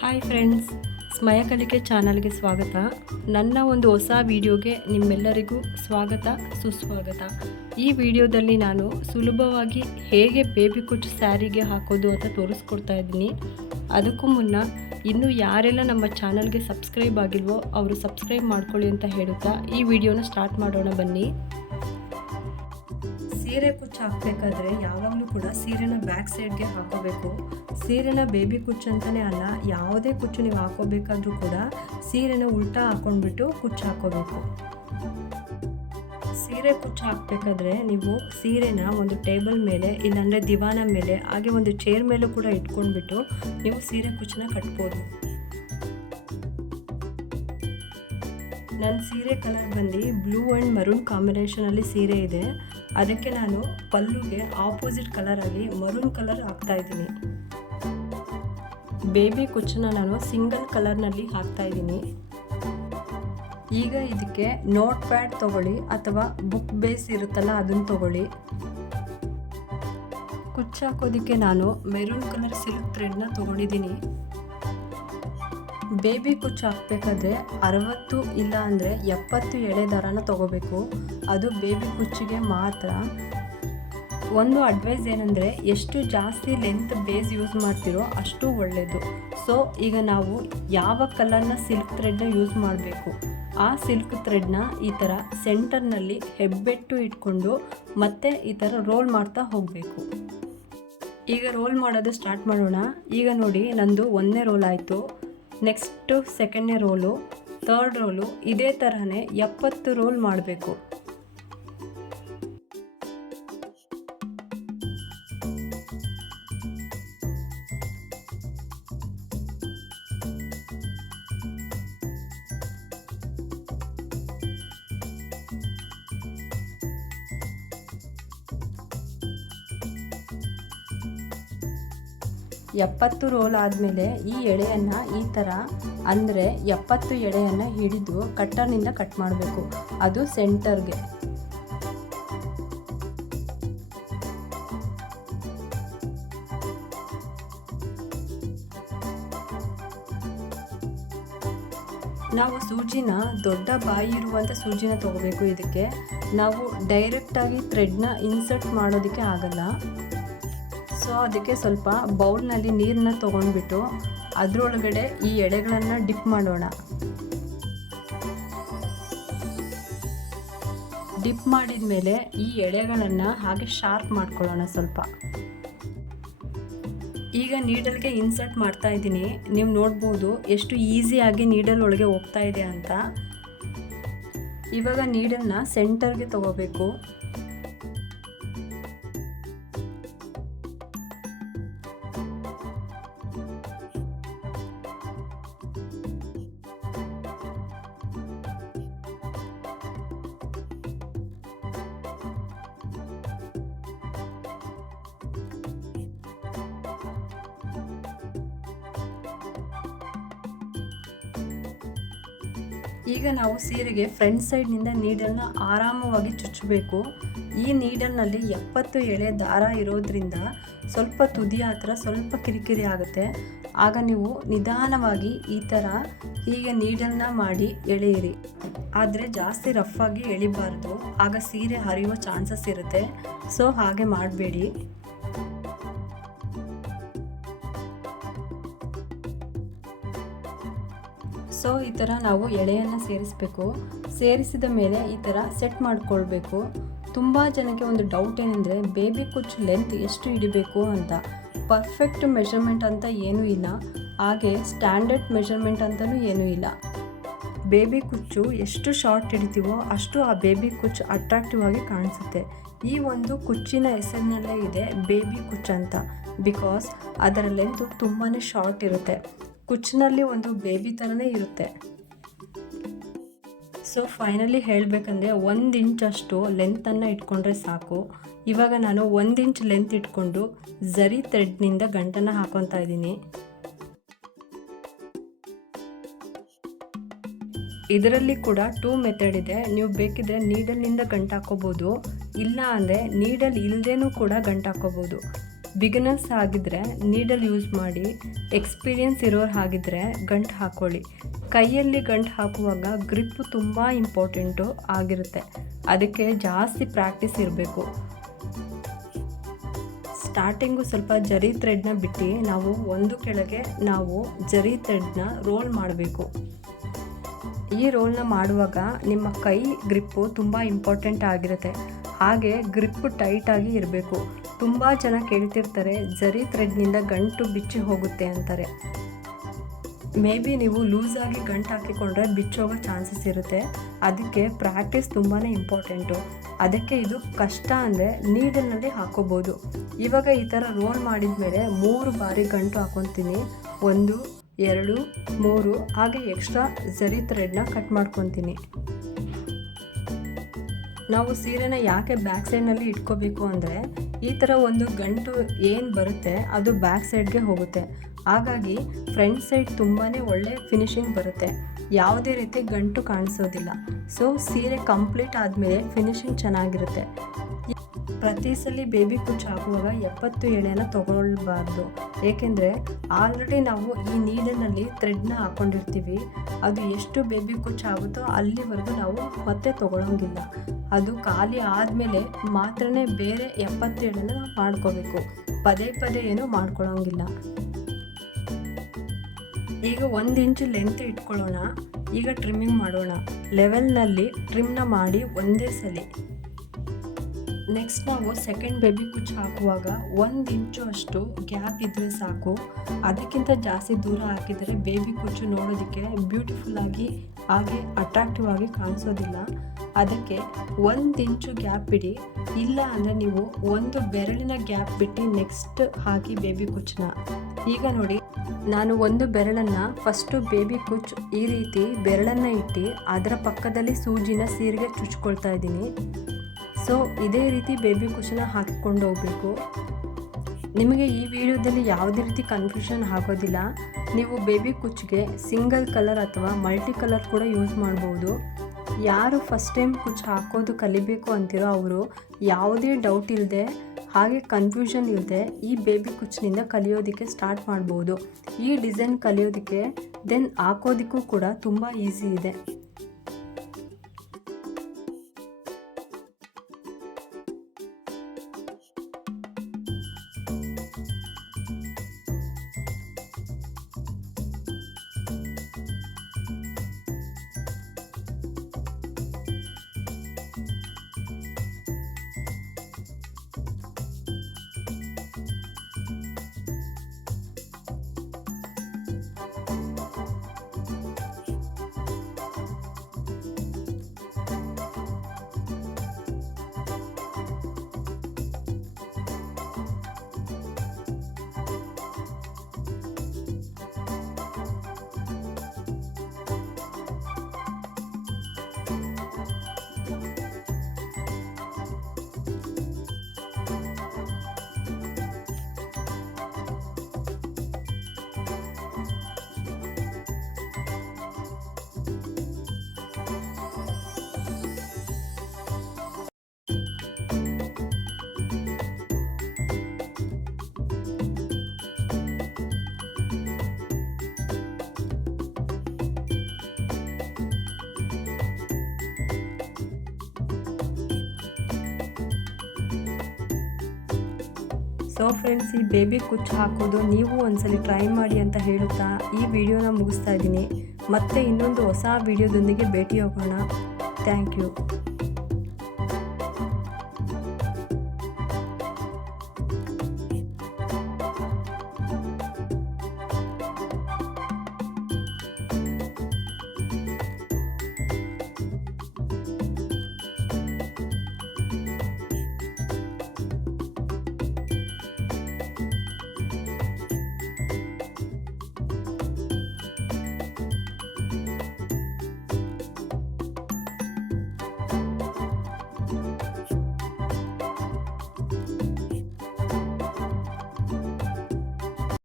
Hi friends, ಸ್ಮಯ ಕಲಿಕೆ ಚಾನಲ್ಗೆ ಸ್ವಾಗತ. ನನ್ನ ಒಂದು ಹೊಸ ವಿಡಿಯೋಗೆ ನಿಮ್ಮೆಲ್ಲರಿಗೂ ಸ್ವಾಗತ ಸುಸ್ವಾಗತ. ಈ ವಿಡಿಯೋದಲ್ಲಿ ನಾನು ಸುಲಭವಾಗಿ ಹೇಗೆ ಬೇಬಿ ಕುಚ್ಚು ಸ್ಯಾರಿಗೆ ಹಾಕೋದು ಅಂತ ತೋರಿಸ್ಕೊಡ್ತಾ ಇದ್ದೀನಿ. ಅದಕ್ಕೂ ಮುನ್ನ ಇನ್ನೂ ಯಾರೆಲ್ಲ ನಮ್ಮ ಚಾನಲ್ಗೆ ಸಬ್ಸ್ಕ್ರೈಬ್ ಆಗಿಲ್ವೋ ಅವರು ಸಬ್ಸ್ಕ್ರೈಬ್ ಮಾಡ್ಕೊಳ್ಳಿ ಅಂತ ಹೇಳುತ್ತಾ ಈ ವಿಡಿಯೋನ ಸ್ಟಾರ್ಟ್ ಮಾಡೋಣ ಬನ್ನಿ. ಸೀರೆ ಕುಚ್ಚು ಹಾಕಬೇಕಾದ್ರೆ ಯಾವಾಗಲೂ ಕೂಡ ಸೀರೆನ ಬ್ಯಾಕ್ ಸೈಡ್ಗೆ ಹಾಕೋಬೇಕು. ಸೀರೆನ ಬೇಬಿ ಕುಚ್ಚು ಅಂತಲೇ ಅಲ್ಲ, ಯಾವುದೇ ಕುಚ್ಚು ನೀವು ಹಾಕೋಬೇಕಾದ್ರೂ ಕೂಡ ಸೀರೆನ ಉಲ್ಟಾ ಹಾಕೊಂಡ್ಬಿಟ್ಟು ಕುಚ್ಚು ಹಾಕೋಬೇಕು. ಸೀರೆ ಕುಚ್ಚು ಹಾಕಬೇಕಾದ್ರೆ ನೀವು ಸೀರೆನ ಒಂದು ಟೇಬಲ್ ಮೇಲೆ ಇಲ್ಲಾಂದರೆ ದಿವಾನ ಮೇಲೆ ಹಾಗೆ ಒಂದು ಚೇರ್ ಮೇಲೂ ಕೂಡ ಇಟ್ಕೊಂಡ್ಬಿಟ್ಟು ನೀವು ಸೀರೆ ಕುಚ್ಚನ್ನ ಕಟ್ಬೋದು. ನನ್ನ ಸೀರೆ ಕಲರ್ ಬಂದು ಬ್ಲೂ ಆ್ಯಂಡ್ ಮರೂನ್ ಕಾಂಬಿನೇಷನಲ್ಲಿ ಸೀರೆ ಇದೆ. ಅದಕ್ಕೆ ನಾನು ಪಲ್ಲುಗೆ ಆಪೋಸಿಟ್ ಕಲರಾಗಿ ಮರೂನ್ ಕಲರ್ ಹಾಕ್ತಾಯಿದ್ದೀನಿ. ಬೇಬಿ ಕುಚ್ಚನ್ನ ನಾನು ಸಿಂಗಲ್ ಕಲರ್ನಲ್ಲಿ ಹಾಕ್ತಾಯಿದ್ದೀನಿ. ಈಗ ಇದಕ್ಕೆ ನೋಟ್ ಪ್ಯಾಡ್ ತೊಗೊಳ್ಳಿ ಅಥವಾ ಬುಕ್ ಬೇಸ್ ಇರುತ್ತಲ್ಲ ಅದನ್ನು ತೊಗೊಳ್ಳಿ. ಕುಚ್ಚು ಹಾಕೋದಕ್ಕೆ ನಾನು ಮೆರೂನ್ ಕಲರ್ ಸಿಲ್ಕ್ ಥ್ರೆಡ್ನ ತೊಗೊಂಡಿದ್ದೀನಿ. ಬೇಬಿ ಕುಚ್ಚು ಹಾಕಬೇಕಾದ್ರೆ 60 ಇಲ್ಲ ಅಂದರೆ 70 ಎಳೆ ದಾರನ ತೊಗೋಬೇಕು. ಅದು ಬೇಬಿ ಕುಚ್ಚಿಗೆ ಮಾತ್ರ. ಒಂದು ಅಡ್ವೈಸ್ ಏನಂದರೆ ಎಷ್ಟು ಜಾಸ್ತಿ ಲೆಂತ್ ಬೇಸ್ ಯೂಸ್ ಮಾಡ್ತೀರೋ ಅಷ್ಟು ಒಳ್ಳೆಯದು. ಸೊ ಈಗ ನಾವು ಯಾವ ಕಲರ್ನ ಸಿಲ್ಕ್ ಥ್ರೆಡ್ನ ಯೂಸ್ ಮಾಡಬೇಕು, ಆ ಸಿಲ್ಕ್ ಥ್ರೆಡ್ನ ಈ ಥರ ಸೆಂಟರ್ನಲ್ಲಿ ಹೆಬ್ಬೆಟ್ಟು ಇಟ್ಕೊಂಡು ಮತ್ತೆ ಈ ಥರ ರೋಲ್ ಮಾಡ್ತಾ ಹೋಗಬೇಕು. ಈಗ ರೋಲ್ ಮಾಡೋದು ಸ್ಟಾರ್ಟ್ ಮಾಡೋಣ. ಈಗ ನೋಡಿ, ನಂದು 1ನೇ ರೋಲ್ ಆಯಿತು. ನೆಕ್ಸ್ಟು 2ನೇ ರೋಲು, 3rd ರೋಲು, ಇದೇ ಥರನೇ 70 ರೋಲ್ ಮಾಡಬೇಕು. ಎಪ್ಪತ್ತು ರೋಲ್ ಆದಮೇಲೆ ಈ ಎಳೆಯನ್ನು ಈ ಥರ ಅಂದರೆ 70 ಎಳೆಯನ್ನು ಹಿಡಿದು ಕಟ್ಟರ್ನಿಂದ ಕಟ್ ಮಾಡಬೇಕು. ಅದು ಸೆಂಟರ್ಗೆ. ನಾವು ಸೂಜಿನ ದೊಡ್ಡ ಬಾಯಿ ಇರುವಂಥ ಸೂಜಿನ ತೊಗೋಬೇಕು. ಇದಕ್ಕೆ ನಾವು ಡೈರೆಕ್ಟಾಗಿ ಥ್ರೆಡ್ನ ಇನ್ಸರ್ಟ್ ಮಾಡೋದಕ್ಕೆ ಆಗಲ್ಲ. ಸೊ ಅದಕ್ಕೆ ಸ್ವಲ್ಪ ಬೌಲ್ನಲ್ಲಿ ನೀರನ್ನ ತೊಗೊಂಡ್ಬಿಟ್ಟು ಅದರೊಳಗಡೆ ಈ ಎಳೆಗಳನ್ನು ಡಿಪ್ ಮಾಡೋಣ. ಡಿಪ್ ಮಾಡಿದ ಮೇಲೆ ಈ ಎಳೆಗಳನ್ನು ಹಾಗೆ ಶಾರ್ಪ್ ಮಾಡ್ಕೊಳ್ಳೋಣ ಸ್ವಲ್ಪ. ಈಗ ನೀಡಲ್ಗೆ ಇನ್ಸರ್ಟ್ ಮಾಡ್ತಾ ಇದ್ದೀನಿ. ನೀವು ನೋಡ್ಬೋದು ಎಷ್ಟು ಈಸಿಯಾಗಿ ನೀಡಲ್ ಒಳಗೆ ಹೋಗ್ತಾ ಇದೆ ಅಂತ. ಇವಾಗ ನೀಡಲ್ನ ಸೆಂಟರ್ಗೆ ತಗೋಬೇಕು. ಈಗ ನಾವು ಸೀರೆಗೆ ಫ್ರಂಟ್ ಸೈಡ್ನಿಂದ ನೀಡಲ್ನ ಆರಾಮವಾಗಿ ಚುಚ್ಚಬೇಕು. ಈ ನೀಡಲ್ನಲ್ಲಿ 70 ಎಳೆ ದಾರ ಇರೋದ್ರಿಂದ ಸ್ವಲ್ಪ ತುದಿ ಹತ್ರ ಸ್ವಲ್ಪ ಕಿರಿಕಿರಿ ಆಗುತ್ತೆ. ಆಗ ನೀವು ನಿಧಾನವಾಗಿ ಈ ಥರ ಹೀಗೆ ನೀಡಲ್ನ ಮಾಡಿ ಎಳೆಯಿರಿ. ಆದರೆ ಜಾಸ್ತಿ ರಫಾಗಿ ಎಳಿಬಾರ್ದು, ಆಗ ಸೀರೆ ಹರಿಯುವ ಚಾನ್ಸಸ್ ಇರುತ್ತೆ. ಸೊ ಹಾಗೆ ಮಾಡಬೇಡಿ. ಸೊ ಈ ಥರ ನಾವು ಎಳೆಯನ್ನು ಸೇರಿಸಬೇಕು. ಸೇರಿಸಿದ ಮೇಲೆ ಈ ಥರ ಸೆಟ್ ಮಾಡಿಕೊಳ್ಬೇಕು. ತುಂಬ ಜನಕ್ಕೆ ಒಂದು ಡೌಟ್ ಏನಂದರೆ ಬೇಬಿ ಕುಚ್ಚು ಲೆಂತ್ ಎಷ್ಟು ಹಿಡಿಬೇಕು ಅಂತ. ಪರ್ಫೆಕ್ಟ್ ಮೆಷರ್ಮೆಂಟ್ ಅಂತ ಏನೂ ಇಲ್ಲ, ಹಾಗೆ ಸ್ಟ್ಯಾಂಡರ್ಡ್ ಮೆಷರ್ಮೆಂಟ್ ಅಂತಲೂ ಏನೂ ಇಲ್ಲ. ಬೇಬಿ ಕುಚ್ಚು ಎಷ್ಟು ಶಾರ್ಟ್ ಹಿಡಿತೀವೋ ಅಷ್ಟು ಆ ಬೇಬಿ ಕುಚ್ಚು ಅಟ್ರಾಕ್ಟಿವ್ ಆಗಿ ಕಾಣಿಸುತ್ತೆ. ಈ ಒಂದು ಕುಚ್ಚಿನ ಹೆಸರಿನಲ್ಲೇ ಇದೆ ಬೇಬಿ ಕುಚ್ಚು ಅಂತ. ಬಿಕಾಸ್ ಅದರ ಲೆಂತು ತುಂಬಾ ಶಾರ್ಟ್ ಇರುತ್ತೆ. ಕುಚ್ಚಿನಲ್ಲಿ ಒಂದು ಬೇಬಿ ಥರನೇ ಇರುತ್ತೆ. ಸೊ ಫೈನಲಿ ಹೇಳಬೇಕಂದ್ರೆ 1 ಇಂಚಷ್ಟು ಲೆಂತನ್ನು ಇಟ್ಕೊಂಡ್ರೆ ಸಾಕು. ಇವಾಗ ನಾನು 1 ಇಂಚ್ ಲೆಂತ್ ಇಟ್ಕೊಂಡು ಝರಿ ಥ್ರೆಡ್ನಿಂದ ಗಂಟನ್ನು ಹಾಕೊತಾ ಇದ್ದೀನಿ. ಇದರಲ್ಲಿ ಕೂಡ 2 ಮೆಥಡ್ ಇದೆ. ನೀವು ಬೇಕಿದ್ರೆ ನೀಡಲ್ನಿಂದ ಗಂಟು ಹಾಕೋಬೋದು, ಇಲ್ಲ ಅಂದರೆ ನೀಡಲ್ ಇಲ್ಲದೇನೂ ಕೂಡ ಗಂಟು ಹಾಕೋಬೋದು. ಬಿಗಿನರ್ಸ್ ಆಗಿದ್ದರೆ ನೀಡಲ್ ಯೂಸ್ ಮಾಡಿ, ಎಕ್ಸ್ಪೀರಿಯನ್ಸ್ ಇರೋರು ಆಗಿದ್ದರೆ ಗಂಟು ಹಾಕ್ಕೊಳ್ಳಿ. ಕೈಯಲ್ಲಿ ಗಂಟು ಹಾಕುವಾಗ ಗ್ರಿಪ್ಪು ತುಂಬ ಇಂಪಾರ್ಟೆಂಟು ಆಗಿರುತ್ತೆ, ಅದಕ್ಕೆ ಜಾಸ್ತಿ ಪ್ರಾಕ್ಟೀಸ್ ಇರಬೇಕು. ಸ್ಟಾರ್ಟಿಂಗು ಸ್ವಲ್ಪ ಜರಿ ಥ್ರೆಡ್ನ ಬಿಟ್ಟು ನಾವು ಒಂದು ಕೆಳಗೆ ನಾವು ಜರಿ ಥ್ರೆಡ್ನ ರೋಲ್ ಮಾಡಬೇಕು. ಈ ರೋಲ್ನ ಮಾಡುವಾಗ ನಿಮ್ಮ ಕೈ ಗ್ರಿಪ್ಪು ತುಂಬ ಇಂಪಾರ್ಟೆಂಟ್ ಆಗಿರುತ್ತೆ, ಹಾಗೆ ಗ್ರಿಪ್ಪು ಟೈಟಾಗಿ ಇರಬೇಕು. ತುಂಬ ಜನ ಕೇಳ್ತಿರ್ತಾರೆ ಜರಿ ಥ್ರೆಡ್ನಿಂದ ಗಂಟು ಬಿಚ್ಚಿ ಹೋಗುತ್ತೆ ಅಂತಾರೆ. ಮೇ ಬಿ ನೀವು ಲೂಸಾಗಿ ಗಂಟು ಹಾಕಿಕೊಂಡ್ರೆ ಬಿಚ್ಚೋಗೋ ಚಾನ್ಸಸ್ ಇರುತ್ತೆ, ಅದಕ್ಕೆ ಪ್ರಾಕ್ಟೀಸ್ ತುಂಬಾ ಇಂಪಾರ್ಟೆಂಟು. ಅದಕ್ಕೆ ಇದು ಕಷ್ಟ ಅಂದರೆ ನೀಡಲ್ನಲ್ಲಿ ಹಾಕೋಬೋದು. ಇವಾಗ ಈ ಥರ ರೋಲ್ ಮಾಡಿದ ಮೇಲೆ 3 ಬಾರಿ ಗಂಟು ಹಾಕೊತೀನಿ. 1, 2, 3 ಹಾಗೆ ಎಕ್ಸ್ಟ್ರಾ ಜರಿ ಥ್ರೆಡ್ನ ಕಟ್ ಮಾಡ್ಕೊತೀನಿ. ನಾವು ಸೀರೆನ ಯಾಕೆ ಬ್ಯಾಕ್ ಸೈಡ್ನಲ್ಲಿ ಇಟ್ಕೋಬೇಕು ಅಂದರೆ ಈ ಥರ ಒಂದು ಗಂಟು ಏನು ಬರುತ್ತೆ ಅದು ಬ್ಯಾಕ್ ಸೈಡ್ಗೆ ಹೋಗುತ್ತೆ, ಹಾಗಾಗಿ ಫ್ರಂಟ್ ಸೈಡ್ ತುಂಬಾ ಒಳ್ಳೆ ಫಿನಿಶಿಂಗ್ ಬರುತ್ತೆ, ಯಾವುದೇ ರೀತಿ ಗಂಟು ಕಾಣಿಸೋದಿಲ್ಲ. ಸೊ ಸೀರೆ ಕಂಪ್ಲೀಟ್ ಆದಮೇಲೆ ಫಿನಿಶಿಂಗ್ ಚೆನ್ನಾಗಿರುತ್ತೆ. ಪ್ರತಿ ಸಲ ಬೇಬಿ ಕುಚ್ಚು ಹಾಕುವಾಗ 70 ಎಳೆನ ತೊಗೊಳ್ಬಾರ್ದು, ಏಕೆಂದರೆ ಆಲ್ರೆಡಿ ನಾವು ಈ ನೀಡಲ್ನಲ್ಲಿ ಥ್ರೆಡ್ನ ಹಾಕ್ಕೊಂಡಿರ್ತೀವಿ. ಅದು ಎಷ್ಟು ಬೇಬಿ ಕುಚ್ಚು ಆಗುತ್ತೋ ಅಲ್ಲಿವರೆಗೂ ನಾವು ಮತ್ತೆ ತೊಗೊಳಂಗಿಲ್ಲ. ಅದು ಖಾಲಿ ಆದಮೇಲೆ ಮಾತ್ರನೇ ಬೇರೆ 70 ಎಳೆನ ಮಾಡ್ಕೋಬೇಕು, ಪದೇ ಪದೇ ಏನೂ ಮಾಡ್ಕೊಳ್ಳೋಂಗಿಲ್ಲ. ಈಗ 1 ಇಂಚ್ ಲೆಂತ್ ಇಟ್ಕೊಳ್ಳೋಣ. ಈಗ ಟ್ರಿಮ್ಮಿಂಗ್ ಮಾಡೋಣ. ಲೆವೆಲ್ನಲ್ಲಿ ಟ್ರಿಮ್ನ ಮಾಡಿ ಒಂದೇ ಸಲ. ನೆಕ್ಸ್ಟ್ ನಾವು ಸೆಕೆಂಡ್ ಬೇಬಿ ಕುಚ್ಚು ಹಾಕುವಾಗ 1 ಇಂಚು ಅಷ್ಟು ಗ್ಯಾಪ್ ಇದ್ದರೆ ಸಾಕು. ಅದಕ್ಕಿಂತ ಜಾಸ್ತಿ ದೂರ ಹಾಕಿದರೆ ಬೇಬಿ ಕುಚ್ಚು ನೋಡೋದಕ್ಕೆ ಬ್ಯೂಟಿಫುಲ್ ಆಗಿ ಹಾಗೆ ಅಟ್ರಾಕ್ಟಿವ್ ಆಗಿ ಕಾಣಿಸೋದಿಲ್ಲ. ಅದಕ್ಕೆ 1 ಇಂಚು ಗ್ಯಾಪ್ ಬಿಡಿ, ಇಲ್ಲ ಅಂದರೆ ನೀವು 1 ಬೆರಳಿನ ಗ್ಯಾಪ್ ಬಿಟ್ಟು ನೆಕ್ಸ್ಟ್ ಹಾಕಿ ಬೇಬಿ ಕುಚ್ಚನ್ನ. ಈಗ ನೋಡಿ, ನಾನು 1 ಬೆರಳನ್ನು ಫಸ್ಟು ಬೇಬಿ ಕುಚ್ಚು ಈ ರೀತಿ ಬೆರಳನ್ನು ಇಟ್ಟು ಅದರ ಪಕ್ಕದಲ್ಲಿ ಸೂಜಿನ ಸೀರೆಗೆ ಚುಚ್ಕೊಳ್ತಾ ಇದ್ದೀನಿ. ಸೊ ಇದೇ ರೀತಿ ಬೇಬಿ ಕುಚ್ಚನ್ನ ಹಾಕಿಕೊಂಡು ಹೋಗಬೇಕು. ನಿಮಗೆ ಈ ವಿಡಿಯೋದಲ್ಲಿ ಯಾವುದೇ ರೀತಿ ಕನ್ಫ್ಯೂಷನ್ ಆಗೋದಿಲ್ಲ. ನೀವು ಬೇಬಿ ಕುಚ್ಚಿಗೆ ಸಿಂಗಲ್ ಕಲರ್ ಅಥವಾ ಮಲ್ಟಿ ಕಲರ್ ಕೂಡ ಯೂಸ್ ಮಾಡ್ಬೋದು. ಯಾರು ಫಸ್ಟ್ ಟೈಮ್ ಕುಚ್ಚು ಹಾಕೋದು ಕಲಿಬೇಕು ಅಂತಿರೋ ಅವರು ಯಾವುದೇ ಡೌಟ್ ಇಲ್ಲದೆ ಹಾಗೆ ಕನ್ಫ್ಯೂಷನ್ ಇಲ್ಲದೆ ಈ ಬೇಬಿ ಕುಚ್ಚಿನಿಂದ ಕಲಿಯೋದಕ್ಕೆ ಸ್ಟಾರ್ಟ್ ಮಾಡ್ಬೋದು. ಈ ಡಿಸೈನ್ ಕಲಿಯೋದಕ್ಕೆ ದೆನ್ ಹಾಕೋದಕ್ಕೂ ಕೂಡ ತುಂಬ ಈಸಿ ಇದೆ. ಸೊ ಫ್ರೆಂಡ್ಸ್, ಈ ಬೇಬಿ ಕುಚ್ಚು ಹಾಕೋದು ನೀವು ಒಂದ್ಸಲಿ ಟ್ರೈ ಮಾಡಿ ಅಂತ ಹೇಳುತ್ತಾ ಈ ವಿಡಿಯೋನ ಮುಗಿಸ್ತಾ ಇದ್ದೀನಿ. ಮತ್ತೆ ಇನ್ನೊಂದು ಹೊಸ ವಿಡಿಯೋದೊಂದಿಗೆ ಭೇಟಿ ಹೋಗೋಣ. Thank you.